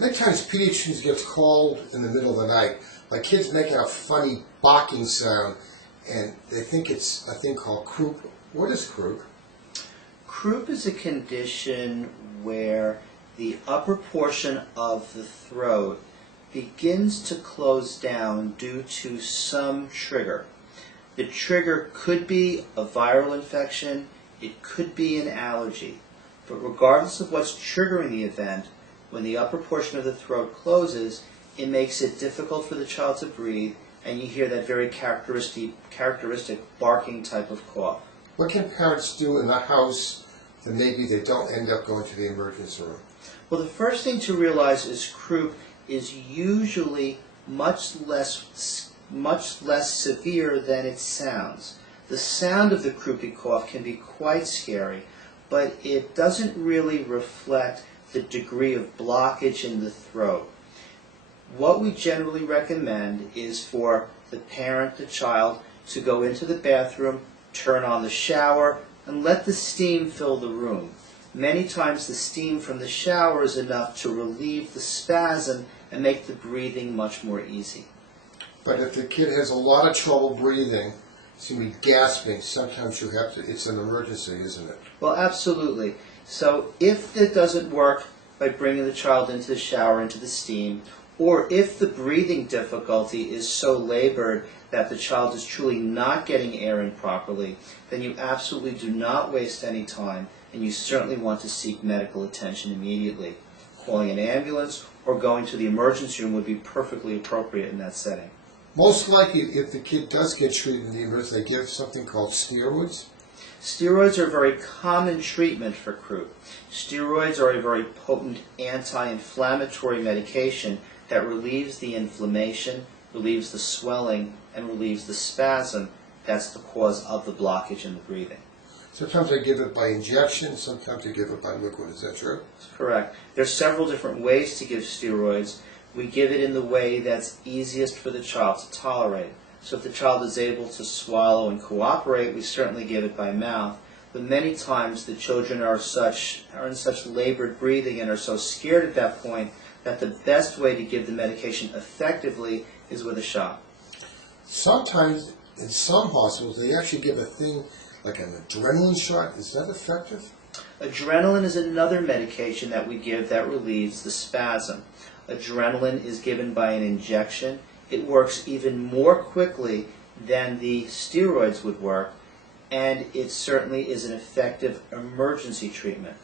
Many times pediatricians get called in the middle of the night. My kid's making a funny barking sound, and they think it's a thing called croup. What is croup? Croup is a condition where the upper portion of the throat begins to close down due to some trigger. The trigger could be a viral infection, it could be an allergy, but regardless of what's triggering the event, when the upper portion of the throat closes, it makes it difficult for the child to breathe, and you hear that very characteristic barking type of cough. What can parents do in the house that maybe they don't end up going to the emergency room? Well, the first thing to realize is croup is usually much less severe than it sounds. The sound of the croupy cough can be quite scary, but it doesn't really reflect the degree of blockage in the throat. What we generally recommend is for the parent, the child, to go into the bathroom, turn on the shower, and let the steam fill the room. Many times the steam from the shower is enough to relieve the spasm and make the breathing much more easy. But if the kid has a lot of trouble breathing, it's going to be gasping, sometimes you have to, it's an emergency, isn't it? Well, absolutely. So if it doesn't work by bringing the child into the shower, into the steam, or if the breathing difficulty is so labored that the child is truly not getting air in properly, then you absolutely do not waste any time, and you certainly want to seek medical attention immediately. Calling an ambulance or going to the emergency room would be perfectly appropriate in that setting. Most likely, if the kid does get treated in the emergency, they give something called steroids. Steroids are a very common treatment for croup. Steroids are a very potent anti-inflammatory medication that relieves the inflammation, relieves the swelling, and relieves the spasm. That's the cause of the blockage in the breathing. Sometimes they give it by injection, sometimes they give it by liquid. Is that true? That's correct. There are several different ways to give steroids. We give it in the way that's easiest for the child to tolerate. So if the child is able to swallow and cooperate, we certainly give it by mouth. But many times the children are in such labored breathing and are so scared at that point that the best way to give the medication effectively is with a shot. Sometimes, in some hospitals, they actually give a thing like an adrenaline shot. Is that effective? Adrenaline is another medication that we give that relieves the spasm. Adrenaline is given by an injection. It works even more quickly than the steroids would work, and it certainly is an effective emergency treatment.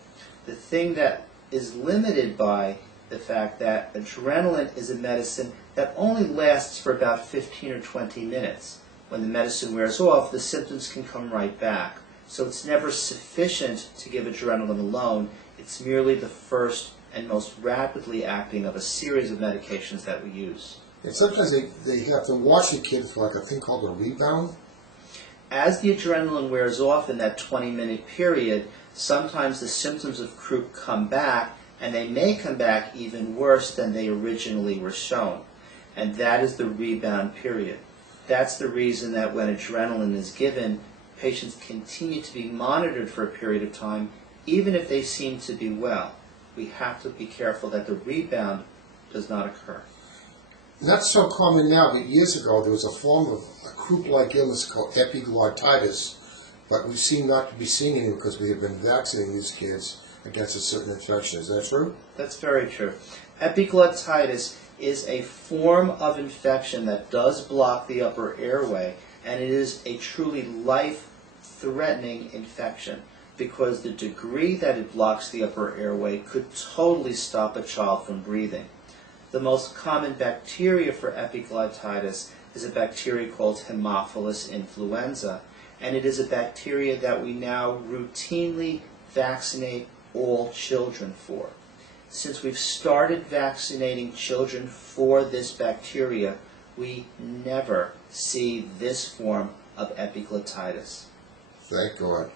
The thing that is limited by the fact that adrenaline is a medicine that only lasts for about 15 or 20 minutes. When the medicine wears off, the symptoms can come right back. So it's never sufficient to give adrenaline alone. It's merely the first and most rapidly acting of a series of medications that we use. And sometimes they have to watch the kid for like a thing called a rebound. As the adrenaline wears off in that 20-minute period, sometimes the symptoms of croup come back, and they may come back even worse than they originally were shown. And that is the rebound period. That's the reason that when adrenaline is given, patients continue to be monitored for a period of time, even if they seem to be well. We have to be careful that the rebound does not occur. Not so common now, but years ago there was a form of a croup-like illness called epiglottitis, but we seem not to be seeing it because we have been vaccinating these kids against a certain infection. Is that true? That's very true. Epiglottitis is a form of infection that does block the upper airway, and it is a truly life-threatening infection because the degree that it blocks the upper airway could totally stop a child from breathing. The most common bacteria for epiglottitis is a bacteria called Haemophilus influenza, and it is a bacteria that we now routinely vaccinate all children for. Since we've started vaccinating children for this bacteria, we never see this form of epiglottitis. Thank God.